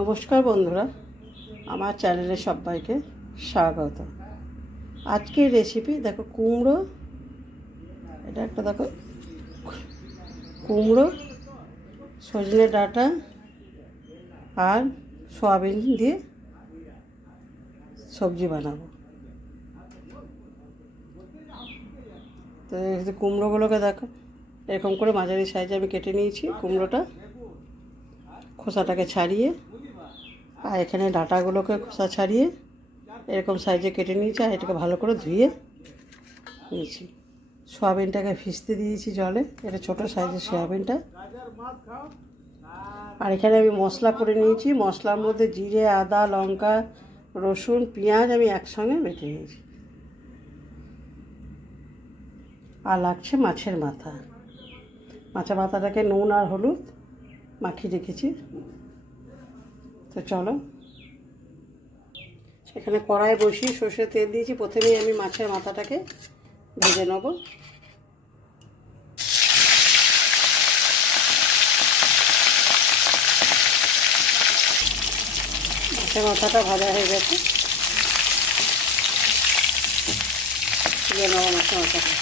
নমস্কার বন্ধুরা, আমার চ্যানেলে সবাইকে স্বাগত। আজকের রেসিপি দেখো কুমড়ো, এটা একটা দেখো কুমড়ো, সজনে ডাঁটা আর সয়াবিন দিয়ে সবজি বানাবো। তো কুমড়োগুলোকে দেখো এরকম করে মাঝারি সাইজে আমি কেটে নিয়েছি কুমড়োটা, খোসাটাকে ছাড়িয়ে, আর এখানে ডাঁটাগুলোকে খোসা ছাড়িয়ে এরকম সাইজে কেটে নিয়েছি, আর এটাকে ভালো করে ধুয়ে নিয়েছি। সয়াবিনটাকে ভিজতে দিয়েছি জলে, এটা ছোটো সাইজের সয়াবিনটা। আর এখানে আমি মশলা করে নিয়েছি, মশলার মধ্যে জিরে, আদা, লঙ্কা, রসুন, পেঁয়াজ আমি একসঙ্গে বেটে নিয়েছি। আর লাগছে মাছের মাথা, মাছের মাথাটাকে নুন আর হলুদ মাখিয়ে রেখেছি। তো চলো, এখানে কড়াই বসিয়ে সর্ষের তেল দিয়েছি। প্রথমেই আমি মাছের মাথাটাকে ভেজে নেব। মাছের মাথাটা ভাজা হয়ে গেছে, তুলে নেব মাছের মাথাটা।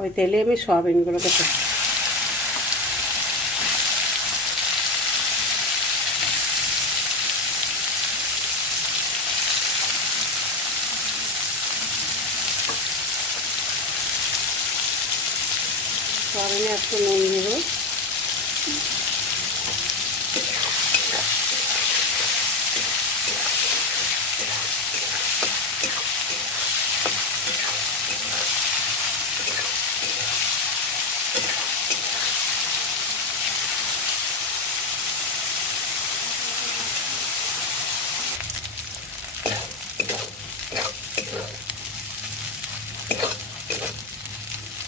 ওই তেলে আমি সয়াবিনগুলোকে সয়াবিনে একটু নুন দিব,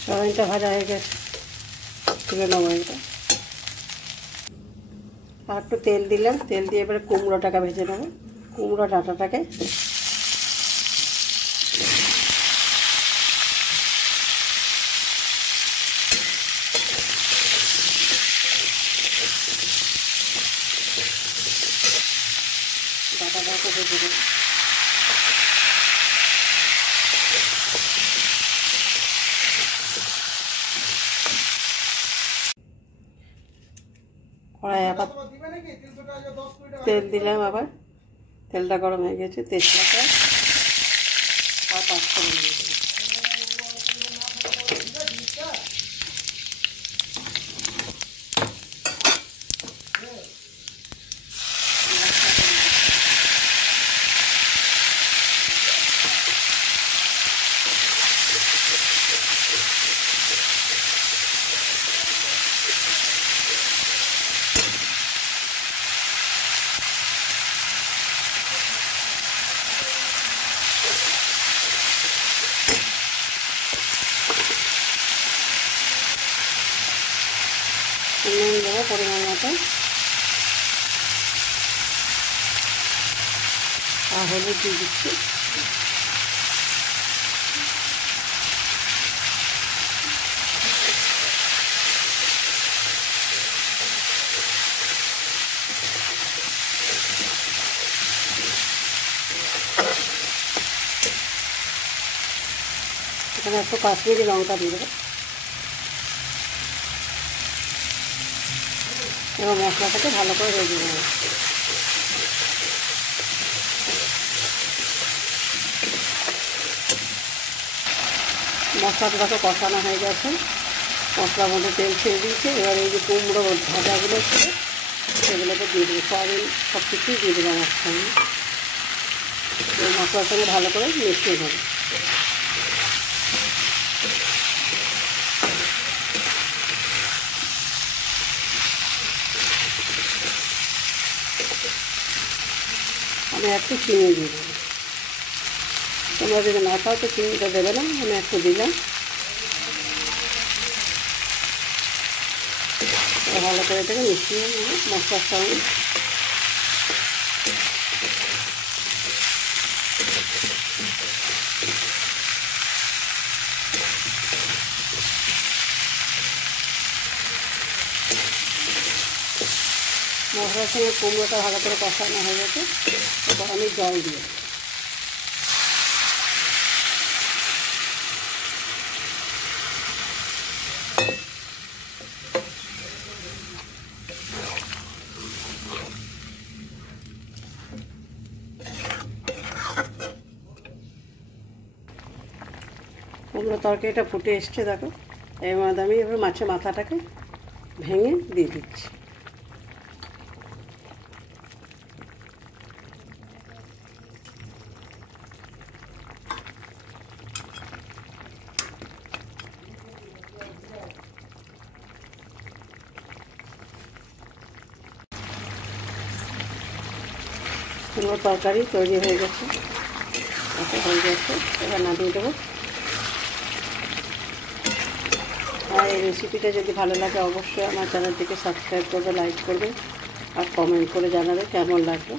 সয়াবিনটা ভাজা হয়ে গেছে, তুলে নেবো এটা। আর একটু তেল দিলাম, তেল দিয়ে এবারে কুমড়োটাকে ভেজে নেবো। কুমড়ো ডাঁটাটাকে ভেজে নেবো। কড়াই আবার তেল দিলাম, আবার তেলটা গরম হয়ে গেছে, তেজপাতা আর পাঁচফোড়ন দিয়ে দিলাম। নুন দেবো পরিমাণ মতো, আর হলুদ দিয়ে দিচ্ছি। এখানে একটু কাশ্মীরি লঙ্কা দিয়ে দেবো এবং মশলাটাকে ভালো করে ভেজে নেব। মশলাটা দেখো কষানো হয়ে গেছে, মশলার মধ্যে তেল ছেড়ে দিয়েছে। এবার এই যে কুমড়ো ভাজাগুলো ছিল সেগুলোকে দিয়ে দেবো, সয়াবিন সব কিছুই দিয়ে দেবো আমার সঙ্গে। এই মশলার সঙ্গে ভালো করে মিশিয়ে নেবো। আমি একটু চিনি দিয়ে দেবো, তোমরা যদি না খাও তো চিনিটা দেবে না, আমি একটু দিলাম। ভালো করে এটাকে মিশিয়ে নেব মশলার সঙ্গে। মশলার সঙ্গে কুমড়োটা ভালো করে কষানো হয়ে গেছে, এবার আমি জল দিয়ে কুমড়ো তরকারিটা ফুটে এসছে দেখো। এর মধ্যে আমি এবার মাছের মাথাটাকে ভেঙে দিয়ে দিচ্ছি। কুমড়ো তরকারি তৈরি হয়ে গেছে, হয়ে গেছে, এবার নামিয়ে দেবো। আর এই রেসিপিটা যদি ভালো লাগে অবশ্যই আমার চ্যানেলটিকে সাবস্ক্রাইব করবে, লাইক করবে আর কমেন্ট করে জানাবে কেমন লাগলো।